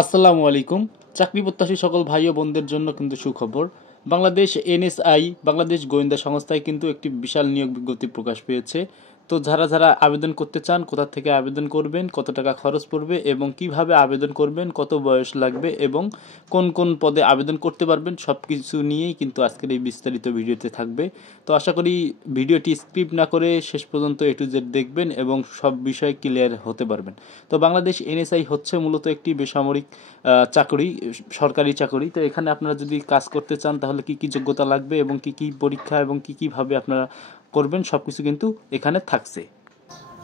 আসসালামু আলাইকুম। চাকরি প্রত্যাশী সকল ভাই ও বোনদের জন্য কিন্তু সুখবর। বাংলাদেশ এনএসআই বাংলাদেশ গোয়েন্দা সংস্থায় কিন্তু একটি বিশাল নিয়োগ বিজ্ঞপ্তি প্রকাশ পেয়েছে। তো যারা যারা আবেদন করতে চান, কোথা থেকে আবেদন করবেন, কত টাকা খরচ পড়বে এবং কিভাবে আবেদন করবেন, কত বয়স লাগবে এবং কোন কোন পদে আবেদন করতে পারবেন, সব কিছু নিয়েই কিন্তু আজকের এই বিস্তারিত ভিডিওতে থাকবে। তো আশা করি ভিডিওটি স্কিপ না করে শেষ পর্যন্ত A to Z দেখবেন এবং সব বিষয়ে ক্লিয়ার হতে পারবেন। তো বাংলাদেশ এনএসআই হচ্ছে মূলত একটি বেসামরিক চাকরি, সরকারি চাকরি। তো এখানে আপনারা যদি কাজ করতে চান তাহলে কি কি যোগ্যতা লাগবে এবং কি কি পরীক্ষা এবং কি কিভাবে আপনারা করবেন সব কিছু কিন্তু এখানে থাকছে।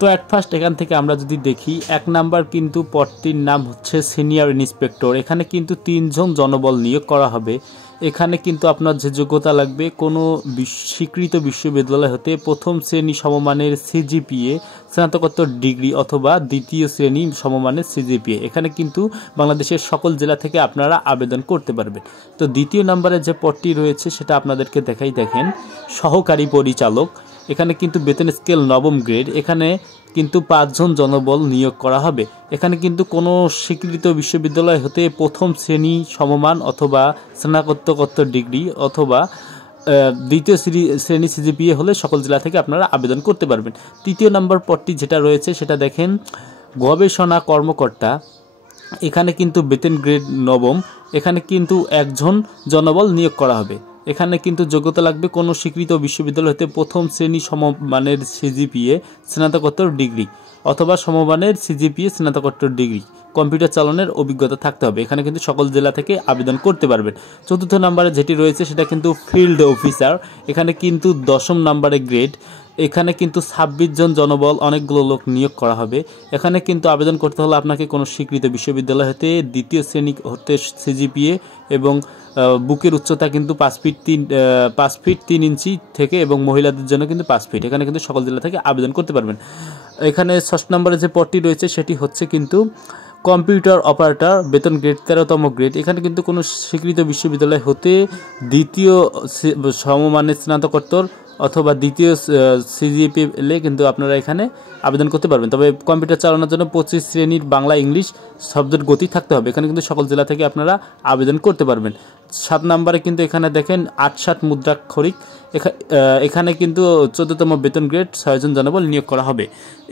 তো অ্যাট ফার্স্ট এখান থেকে আমরা যদি দেখি, 1 নাম্বার কিন্তু পদটির নাম হচ্ছে সিনিয়র ইন্সপেক্টর। এখানে কিন্তু 3 জন জনবল নিয়োগ করা হবে। এখানে কিন্তু আপনার যে যোগ্যতা লাগবে, কোনো স্বীকৃত বিশ্ববিদ্যালয় হতে প্রথম শ্রেণী সমমানের সিজিপিএ, স্নাতকোত্তর ডিগ্রি অথবা দ্বিতীয় শ্রেণী সমমানের সিজিপিএ। এখানে কিন্তু বাংলাদেশের সকল জেলা থেকে আপনারা আবেদন করতে পারবেন। তো দ্বিতীয় নম্বরে যে পদটি রয়েছে সেটা আপনাদেরকে দেখেন, সহকারী পরিচালক। এখানে কিন্তু বেতন স্কেল নবম গ্রেড। এখানে কিন্তু 5 জন জনবল নিয়োগ করা হবে। এখানে কিন্তু কোনো স্বীকৃত বিশ্ববিদ্যালয় হতে প্রথম শ্রেণী সমমান অথবা স্নাতকোত্তর ডিগ্রি অথবা দ্বিতীয় শ্রেণী সিজিপিএ হলে সকল জেলা থেকে আপনারা আবেদন করতে পারবেন। তৃতীয় নম্বর পদটি যেটা রয়েছে সেটা দেখেন, গবেষণা কর্মকর্তা। এখানে কিন্তু বেতন গ্রেড নবম। এখানে কিন্তু 1 জন জনবল নিয়োগ করা হবে। এখানে কিন্তু যোগ্যতা লাগবে কোনো স্বীকৃত বিশ্ববিদ্যালয় হতে প্রথম শ্রেণী সমমানের সিজিপিএ, স্নাতকোত্তর ডিগ্রি অথবা সমমানের সিজিপিএ, স্নাতকোত্তর ডিগ্রি, কম্পিউটার চালানোর অভিজ্ঞতা থাকতে হবে। এখানে কিন্তু সকল জেলা থেকে আবেদন করতে পারবেন। চতুর্থ নম্বরে যেটি রয়েছে সেটা কিন্তু ফিল্ড অফিসার। এখানে কিন্তু 10ম নম্বরে গ্রেড। এখানে কিন্তু 26 জন জনবল, অনেকগুলো লোক নিয়োগ করা হবে। এখানে কিন্তু আবেদন করতে হলে আপনাকে কোনো স্বীকৃত বিশ্ববিদ্যালয় হতে দ্বিতীয় শ্রেণী হতে সিজিপিএ এবং বুকের উচ্চতা কিন্তু 5 ফিট 3 ইঞ্চি থেকে এবং মহিলাদের জন্য কিন্তু 5 ফিট। এখানে কিন্তু সকল জেলা থেকে আবেদন করতে পারবেন। এখানে 6 নম্বরে যে পদটি রয়েছে সেটি হচ্ছে কিন্তু কম্পিউটার অপারেটর, বেতন গ্রেড 13তম গ্রেড। এখানে কিন্তু কোনো স্বীকৃত বিশ্ববিদ্যালয় হতে দ্বিতীয় সমমানের স্নাতকোত্তর অথবা দ্বিতীয় সিজিপিএ এলে কিন্তু আপনারা এখানে আবেদন করতে পারবেন। তবে কম্পিউটার চালানোর জন্য 25 শ্রেণীর বাংলা ইংলিশ শব্দের গতি থাকতে হবে। এখানে কিন্তু সকল জেলা থেকে আপনারা আবেদন করতে পারবেন। 7 নম্বরে কিন্তু এখানে দেখেন 860 মুদ্রাক্ষরিক। এখানে কিন্তু 14তম বেতন গ্রেড, 6 জন জনবল নিয়োগ করা হবে।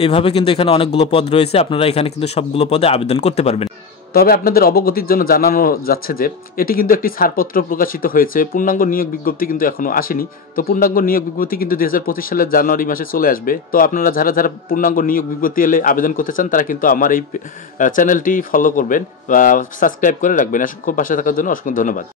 এইভাবে কিন্তু এখানে অনেকগুলো পদ রয়েছে, আপনারা এখানে কিন্তু সবগুলো পদে আবেদন করতে পারবেন। তবে আপনাদের অবগতির জন্য জানানো যাচ্ছে যে এটি কিন্তু একটি ছাড়পত্র প্রকাশিত হয়েছে, পূর্ণাঙ্গ নিয়োগ বিজ্ঞপ্তি কিন্তু এখনও আসেনি। তো পূর্ণাঙ্গ নিয়োগ বিজ্ঞপ্তি কিন্তু 2025 সালের জানুয়ারি মাসে চলে আসবে। তো আপনারা যারা যারা পূর্ণাঙ্গ নিয়োগ বিজ্ঞপ্তি এলে আবেদন করতে চান তারা কিন্তু আমার এই চ্যানেলটি ফলো করবেন বা সাবস্ক্রাইব করে রাখবেন। খুব পাশে থাকার জন্য অসংখ্য ধন্যবাদ।